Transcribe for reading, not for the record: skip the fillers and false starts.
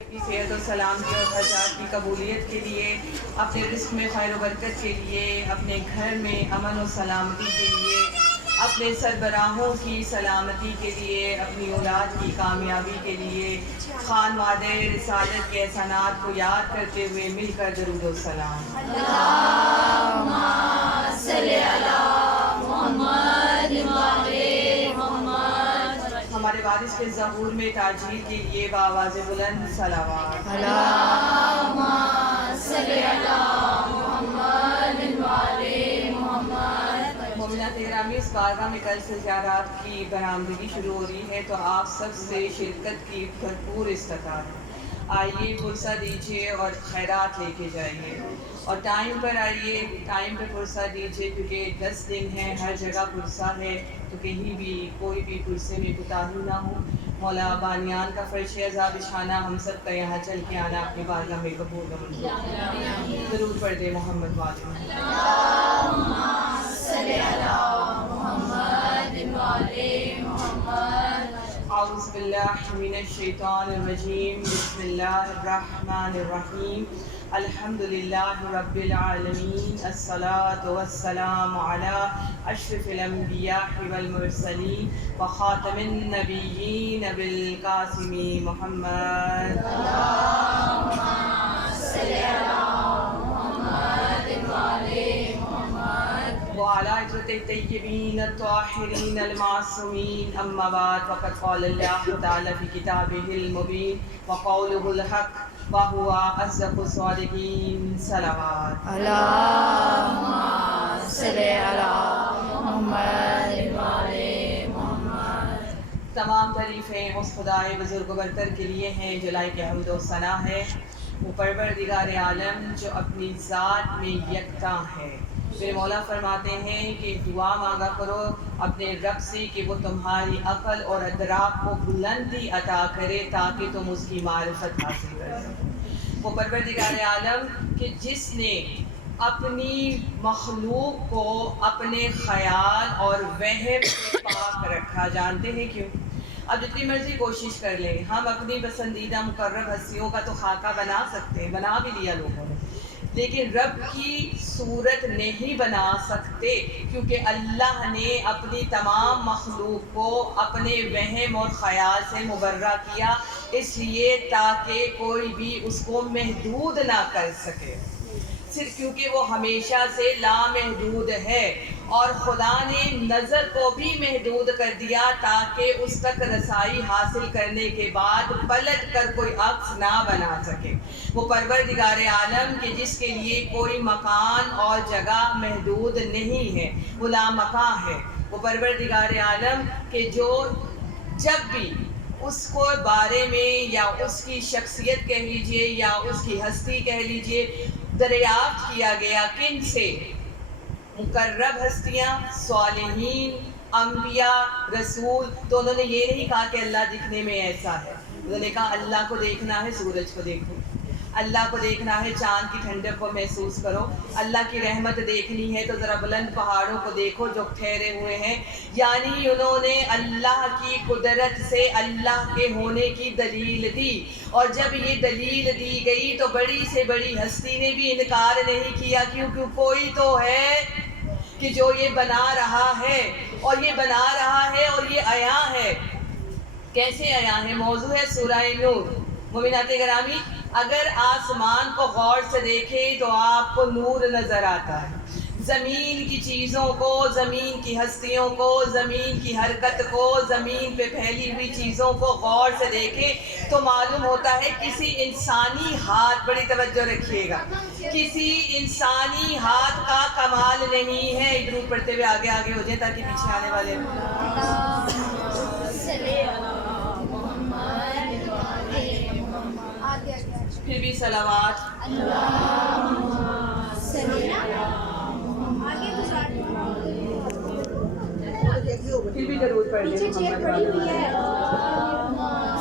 کی صحت و سلامتی اور حاجات کی قبولیت کے لیے، اپنے رزق میں خیر و برکت کے لیے، اپنے گھر میں امن و سلامتی کے لیے، اپنے سربراہوں کی سلامتی کے لیے، اپنی اولاد کی کامیابی کے لیے، خانوادہ رسالت کے احسانات کو یاد کرتے ہوئے مل کر درود و سلام۔ اللہم صلی علی محمد وعلی محمد۔ ہمارے وارث کے ظہور میں تاجیل کے لیے بآواز بلند صلوات۔ اللہم صلی علی محمد وعلی محمد۔ مومنات گرامی، اس بارگاہ میں کل سے زیارات کی برآمدگی شروع ہو رہی ہے، تو آپ سب سے شرکت کی بھرپور استطاعت۔ آئیے، فرصت دیجیے اور خیرات لے کے جائیے، اور ٹائم پر آئیے، ٹائم پہ فرصت دیجیے، کیونکہ 10 دن ہے، ہر جگہ فرصت ہے، تو کہیں بھی کوئی بھی فرصے میں کوتاہی نہ ہو۔ مولا بانیان کا فرش عزا بچھانا، ہم سب کا یہاں چل کے آنا اپنی بارگاہ میں قبول و منظور۔ درود پڑھ دے محمد والے۔ اللہم صلی علی محمد وعلی محمد۔ اعوذ باللہ من الشیطان الرجیم، بسم اللہ الرحمن الرحیم، الحمد للہ رب العالمین، الصلاۃ والسلام علی اشرف الانبیاء والمرسلین وخاتم النبیین بالقاسم محمد۔ اللہم صلی علی محمد وعلی محمد۔ وعلى عترة الطيبين الطاهرين المعصومين، أما بعد، فقد قال الله تعالى في كتابه المبين وقوله الحق وهو أصدق الصادقين، صلوات۔ اللہم صلی علی محمد وعلی محمد۔ تمام تعریفیں اس خدائے بزرگ و برتر کے لیے ہیں جو لائق حمد و ثنا ہے، وہ پروردگار عالم جو اپنی ذات میں یکتا ہے۔ میرے مولا فرماتے ہیں کہ دعا مانگا کرو اپنے رب سے کہ وہ تمہاری عقل اور ادراک کو بلندی عطا کرے تاکہ تم اس کی معرفت حاصل کر سکو۔ وہ پروردگار عالم کہ جس نے اپنی مخلوق کو اپنے خیال اور وہم سے پاک رکھا، جانتے ہیں کیوں؟ اب جتنی مرضی کوشش کر لیں، ہم اپنی پسندیدہ مقرب ہستیوں کا تو خاکہ بنا سکتے ہیں، بنا بھی لیا لوگوں نے، لیکن رب کی صورت نہیں بنا سکتے، کیونکہ اللہ نے اپنی تمام مخلوق کو اپنے وہم اور خیال سے مبرہ کیا، اس لیے تاکہ کوئی بھی اس کو محدود نہ کر سکے، صرف کیونکہ وہ ہمیشہ سے لامحدود ہے، اور خدا نے نظر کو بھی محدود کر دیا تاکہ اس تک رسائی حاصل کرنے کے بعد پلٹ کر کوئی عکس نہ بنا سکے۔ وہ پروردگار عالم کہ جس کے لیے کوئی مکان اور جگہ محدود نہیں ہے، وہ لامکاں ہے۔ وہ پروردگار عالم کہ جو جب بھی اس کو بارے میں یا اس کی شخصیت کہہ لیجئے یا اس کی ہستی کہہ لیجئے دریافت کیا گیا، کن سے؟ مقرب ہستیاں، صالحین، انبیاء، رسول، تو انہوں نے یہ نہیں کہا کہ اللہ دکھنے میں ایسا ہے، انہوں نے کہا اللہ کو دیکھنا ہے سورج کو دیکھو، اللہ کو دیکھنا ہے چاند کی ٹھنڈک کو محسوس کرو، اللہ کی رحمت دیکھنی ہے تو ذرا بلند پہاڑوں کو دیکھو جو ٹھہرے ہوئے ہیں، یعنی انہوں نے اللہ کی قدرت سے اللہ کے ہونے کی دلیل دی، اور جب یہ دلیل دی گئی تو بڑی سے بڑی ہستی نے بھی انکار نہیں کیا، کیونکہ کوئی تو ہے کہ جو یہ بنا رہا ہے، اور یہ بنا رہا ہے اور یہ عیاں ہے۔ کیسے عیاں ہے؟ موضوع ہے سورہ نور۔ مومنات گرامی، اگر آسمان کو غور سے دیکھیں تو آپ کو نور نظر آتا ہے، زمین کی چیزوں کو، زمین کی ہستیوں کو، زمین کی حرکت کو، زمین پہ پھیلی ہوئی چیزوں کو غور سے دیکھیں تو معلوم ہوتا ہے کسی انسانی ہاتھ، بڑی توجہ رکھیے گا، کسی انسانی ہاتھ کا کمال نہیں ہے۔ درود پڑھتے ہوئے آگے آگے ہو جائیں تاکہ پیچھے آنے والے پھر بھی صلوات۔ پھر بھی درود پڑھ لیں محمد۔